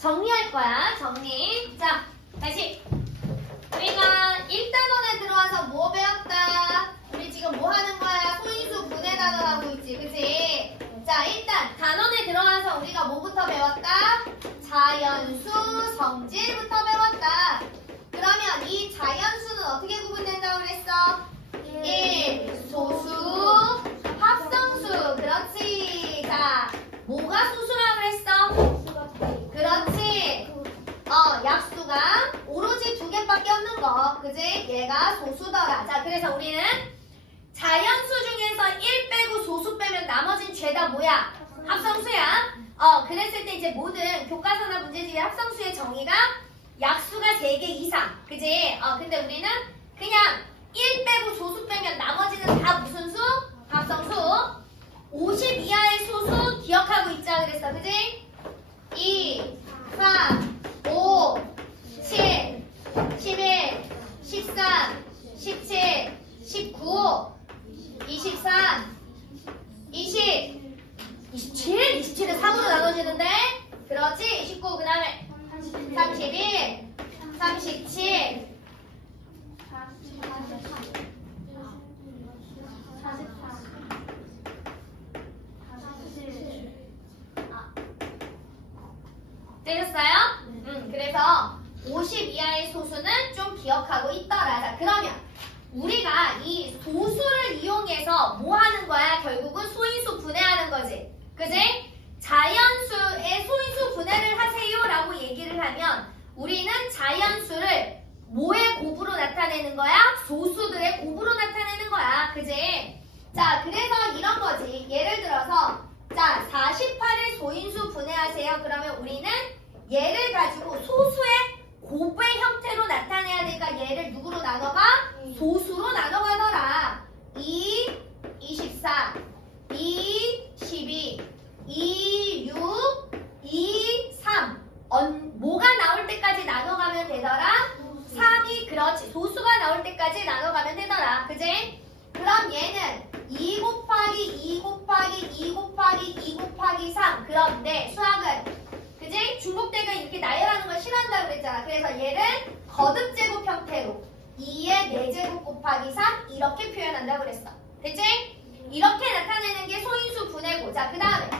정리할 거야. 정리. 자, 다시. 우리가 1단원에 들어와서 뭐 배웠다? 우리 지금 뭐 하는 거야? 소인수 분해 단원 하고 있지. 그치? 자, 일단 단원에 들어와서 우리가 뭐부터 배웠다? 자연수 성질부터 배웠다. 그러면 이 자연수는 어떻게 구분된다고 그랬어? 1. 소수, 합성수. 그렇지. 자, 뭐가 소수라고 그랬어? 그렇지. 약수가 오로지 2개밖에 없는 거. 그지? 얘가 소수더라. 자, 그래서 우리는 자연수 중에서 1 빼고 소수 빼면 나머진 죄다 뭐야? 합성수야. 그랬을 때 이제 모든 교과서나 문제집의 합성수의 정의가 약수가 3개 이상. 그지? 근데 우리는 그냥 1 빼고 소수 빼면 나머지는 다 무슨 수? 합성수. 50 이하의 소수 기억하고 있자 그랬어. 그지? 2, 3, 5, 7, 11, 13, 17, 19, 23, 20, 27? 27은 3으로 나눠지는데? 그렇지? 29, 그 다음에 31, 37, 되셨어요? 그래서 50 이하의 소수는 좀 기억하고 있더라. 자, 그러면 우리가 이 소수를 이용해서 뭐 하는 거야? 결국은 소인수 분해하는 거지. 그지? 자연수의 소인수 분해를 하세요 라고 얘기를 하면 우리는 자연수를 뭐의 곱으로 나타내는 거야? 소수들의 곱으로 나타내는 거야. 그지? 자, 그래서 이런 거지. 예를 들어서 자, 48을 소인수 분해하세요. 그러면 우리는 얘를 가지고 소수의 곱의 형태로 나타내야 되니까 얘를 누구로 나눠가? 소수로 나눠가더라. 2, 24, 2, 12, 2, 6, 2, 3. 뭐가 나올 때까지 나눠가면 되더라? 3이 그렇지. 소수가 나올 때까지 나눠가면 되더라. 그지? 그럼 얘는 2 곱하기 2 곱하기 2 곱하기 2 곱하기 3. 그런데 수학은 그지? 중복되면 이렇게 나열하는 걸 싫어한다고 그랬잖아. 그래서 얘를 거듭제곱 형태로 2의 4제곱 곱하기 3 이렇게 표현한다고 그랬어. 됐지? 이렇게 나타내는 게 소인수 분해고. 자, 그 다음에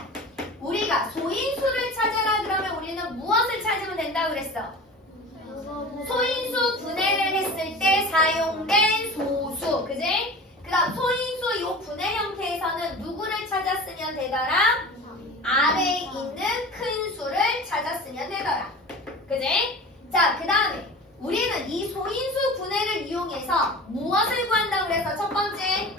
우리가 소인수를 찾아라 그러면 우리는 무엇을 찾으면 된다고 그랬어? 소인수 분해를 했을 때 사용된 소수. 그지? 그럼 소인수 요 분해 형태에서는 누구를 찾았으면 되더라? 아래에 있는 큰 수를 찾았으면 되더라. 그지? 자, 그 다음에 우리는 이 소인수 분해를 이용해서 무엇을 구한다고 그랬어? 첫 번째,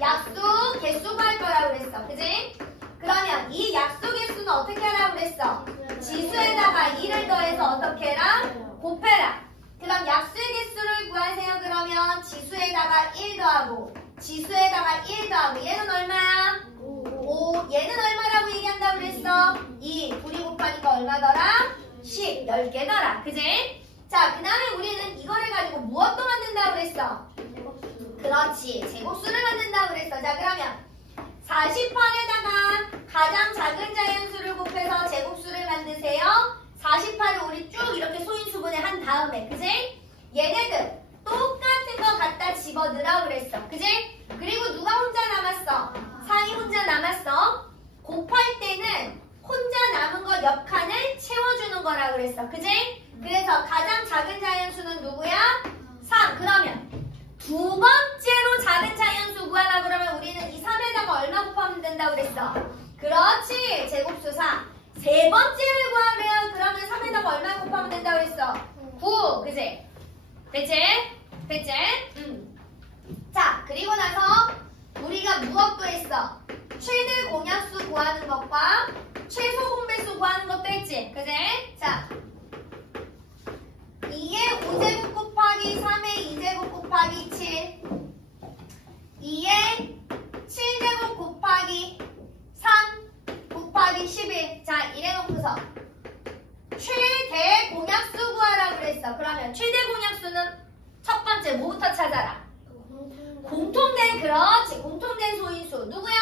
약수, 개수 구할 거라고 그랬어. 그지? 그러면 이 약수 개수는 어떻게 하라고 그랬어? 지수에다가 2를 더해서 어떻게 해라? 곱해라. 그럼 약수의 개수를 구하세요. 그러면 지수에다가 1 더하고 지수에다가 1 더하고 얘는 얼마야? 5. 얘는 얼마라고 얘기한다고 그랬어? 2. 9이 곱하니까 얼마더라? 10. 10개더라. 그지? 자, 그 다음에 우리는 이거를 가지고 무엇도 만든다고 그랬어? 그렇지. 제곱수를 만든다고 그랬어. 자, 그러면 48에다가 가장 작은 자연수를 곱해서 제곱수를 만드세요. 48을 우리 쭉 이렇게 소인수분해 한 다음에, 그지? 얘네들 똑같은 거 갖다 집어넣으라고 그랬어. 그지? 그리고 누가 혼자 남았어? 4이 혼자 남았어. 곱할 때는 혼자 남은 거 옆 칸을 채워주는 거라고 그랬어. 그지? 그래서 가장 작은 자연수는 누구야? 3. 그러면 두 번째로 작은 자연수 구하라 그러면 우리는 이 3에다가 얼마 곱하면 된다고 그랬어? 그렇지. 제곱수 4. 세 번째를 구하래요. 그러면 3에다가 얼마 곱하면 된다고 그랬어? 9. 그지? 됐지? 됐지? 자, 그리고 나서 우리가 무엇도 했어? 최대 공약수 구하는 것과 최소 공배수 구하는 것도 했지? 그지? 자, 2의 5제곱 곱하기 3의 2제곱 곱하기 7 2의 7제곱 곱하기 3 곱하기 11. 자, 이래놓고서 최대 공약수 구하라고 그랬어. 그러면 최대 공약수는 첫 번째 뭐부터 찾아라? 공통된, 그렇지. 공통된 소인수 누구야?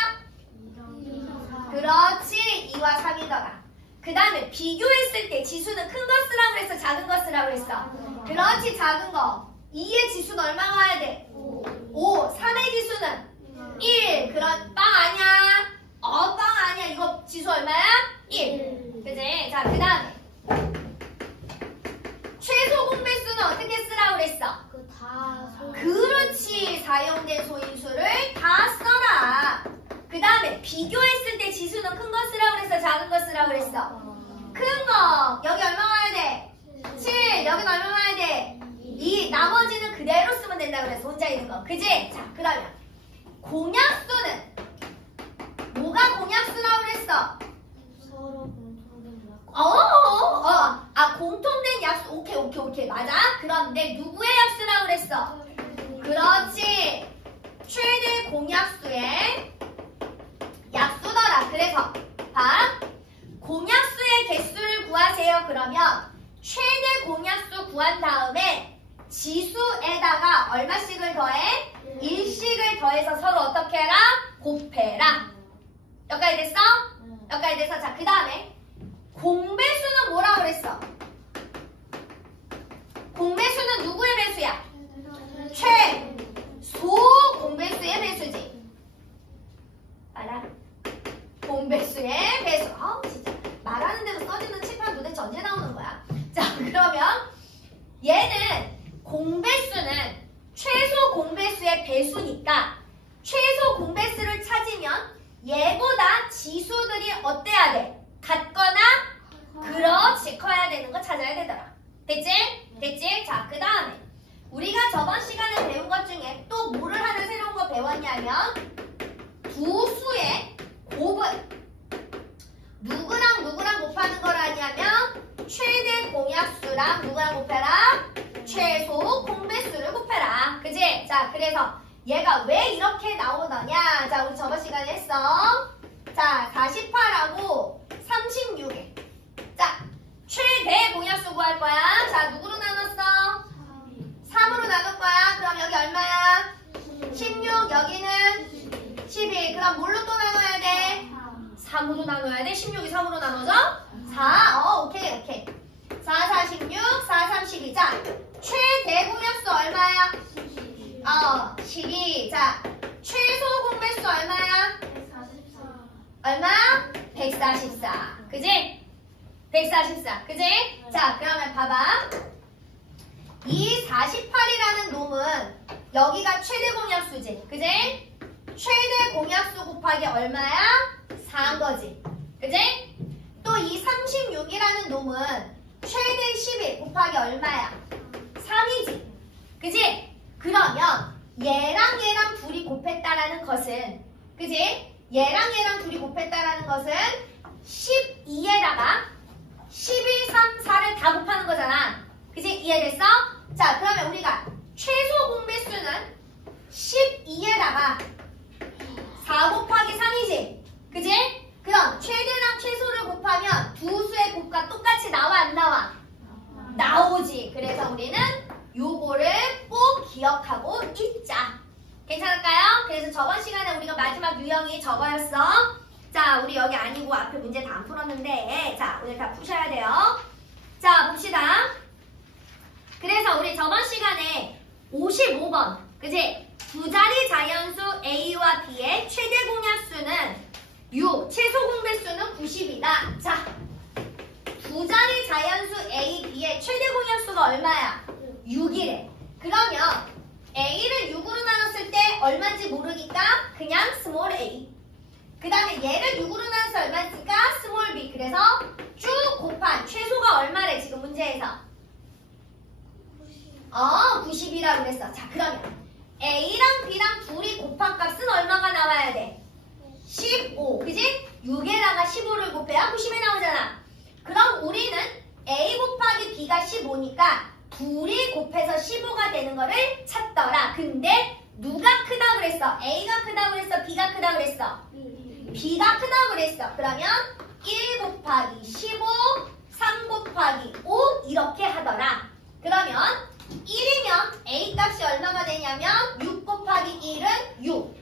그렇지. 2와 3이더라. 그 다음에 비교했을 때 지수는 큰 거 쓰라고 그랬어? 작은 거 쓰라고 그랬어? 그렇지, 작은 거. 2의 지수는 얼마가 와야 돼? 5. 3의 지수는 1. 그런 빵 아니야? 빵 아니야. 이거 지수 얼마야? 1. 그지? 자, 그 다음에 최소 공배수는 어떻게 쓰라고 그랬어? 그렇지. 사용된 소인수를 다 써라. 그 다음에 비교했을 때 지수는 큰 거 쓰라고 그랬어? 작은 거 쓰라고 그랬어? 큰 거. 여기 얼마 와야 돼? 7. 여기는 얼마 와야 돼? 2. 나머지는 그대로 쓰면 된다고 그랬어. 혼자 있는 거. 그지? 자, 그러면 공약수는 뭐가 공약수라고 그랬어? 공통된 약수. 오케이. 맞아. 그런데 누구의 약수라고 그랬어? 그렇지. 최대 공약수의 약수더라. 그래서 공약수의 개수를 구하세요. 그러면 최대 공약수 구한 다음에 지수에다가 얼마씩을 더해? 1씩을 더해서 서로 어떻게 해라? 곱해라. 여기까지 됐어? 여기까지 됐어. 자, 그 다음에 공배수는 뭐라고 그랬어? 공배수는 누구의 배수야? 최소 공배수의 배수지. 알아? 공배수의 배수. 진짜 말하는 대로 써주는 칠판 도대체 언제 나오는 거야? 자, 그러면 얘는 공배수는 최소 공배수의 배수니까 최소 공배수를 찾으면 얘보다 지수들이 어때야 돼? 같거나 그렇지 커야 되는 거 찾아야 되더라. 됐지? 됐지? 자, 그 다음에 우리가 저번 시간에 배운 것 중에 또 뭐를 하나 새로운 거 배웠냐면 두 수의 곱은 누구랑 곱하는 거라냐면 최대 공약수랑 누구랑 곱해라? 최소 공배수를 곱해라. 그지? 자, 그래서 얘가 왜 이렇게 나오더냐? 자, 우리 저번 시간에 했어. 자, 48하고 36에. 자, 최대 공약수 구할 거야. 자, 누구로 나눴어? 3으로 나눌 거야. 그럼 여기 얼마야? 16, 여기는 12. 그럼 뭘로 또 나눠야 돼? 3으로 나눠야 돼. 16이 3으로 나눠져? 4. 오케이. 4, 4, 16, 4, 3, 12. 자, 최대 공약수 얼마야? 12. 자, 최소 공배수 얼마야? 144. 얼마? 144. 그지? 144. 그지? 자, 그러면 봐봐. 이 48이라는 놈은 여기가 최대 공약수지. 그지? 최대 공약수 곱하기 얼마야? 4인 거지. 그지? 또 이 36이라는 놈은 최대 11 곱하기 얼마야? 3이지. 그지? 그러면 얘랑 둘이 곱했다라는 것은 그지? 얘랑 둘이 곱했다라는 것은 12에다가 12, 3, 4를 다 곱하는 거잖아. 그지? 이해됐어? 자, 그러면 우리가 최소 공배수는 12에다가 4 곱하기 3이지. 그지? 그럼 최대랑 최소를 곱하면 두 수의 곱과 똑같이 나와 안 나와? 나오지. 그래서 우리는 요거를 꼭 기억하고 있자. 괜찮을까요? 그래서 저번 시간에 우리가 마지막 유형이 저거였어. 자, 우리 여기 아니고 앞에 문제 다 안 풀었는데 자, 오늘 다 푸셔야 돼요. 자, 봅시다. 그래서 우리 저번 시간에 55번 그지? 두 자리 자연수 A와 B의 최대 공약수는 6, 최소 공배수는 90이다. 자, 두 자리 자연수 A, B의 최대 공약수가 얼마야? 6이래. 그러면 A를 6으로 나눴을 때 얼마인지 모르니까 그냥 스몰 a. 그 다음에 얘를 6으로 나눠서 얼마니까 스몰 b. 그래서 쭉 곱한 최소가 얼마래 지금 문제에서? 90이라고 그랬어. 자, 그러면 A랑 B랑 둘이 곱한 값은 얼마가 나와야 돼? 15. 그지? 6에다가 15를 곱해야 90이 나오잖아. 그럼 우리는 A 곱하기 B가 15니까 둘이 곱해서 15가 되는 거를 찾더라. 근데 누가 크다고 그랬어? A가 크다고 그랬어? B가 크다고 그랬어? B가 크다고 그랬어. 그러면 1 곱하기 15, 3 곱하기 5 이렇게 하더라. 그러면 1이면 A 값이 얼마가 되냐면 6 곱하기 1은 6.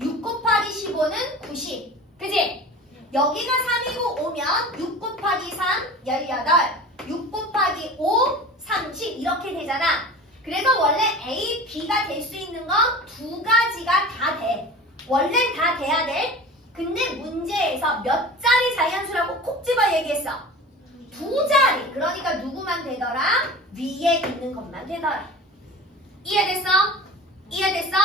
6 곱하기 15는 90. 그지? 여기가 3이고 5면 6 곱하기 원래는 다 돼야 돼. 근데 문제에서 몇 자리 자연수라고 콕 집어 얘기했어. 2자리. 그러니까 누구만 되더라? 위에 있는 것만 되더라. 이해됐어? 이해됐어?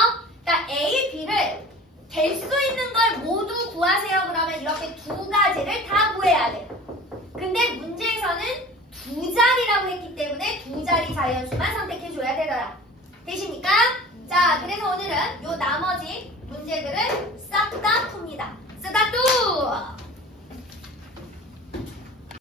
그러니까 A, B를 될 수 있는 걸 모두 구하세요. 그러면 이렇게 2가지를 다 구해야 돼. 근데 문제에서는 2자리라고 했기 때문에 2자리 자연수만 선택해줘야 되더라. 되십니까? 자, 그래서 오늘은 요 나머지 문제들을 싹 다 풉니다. 싹 다 뚜!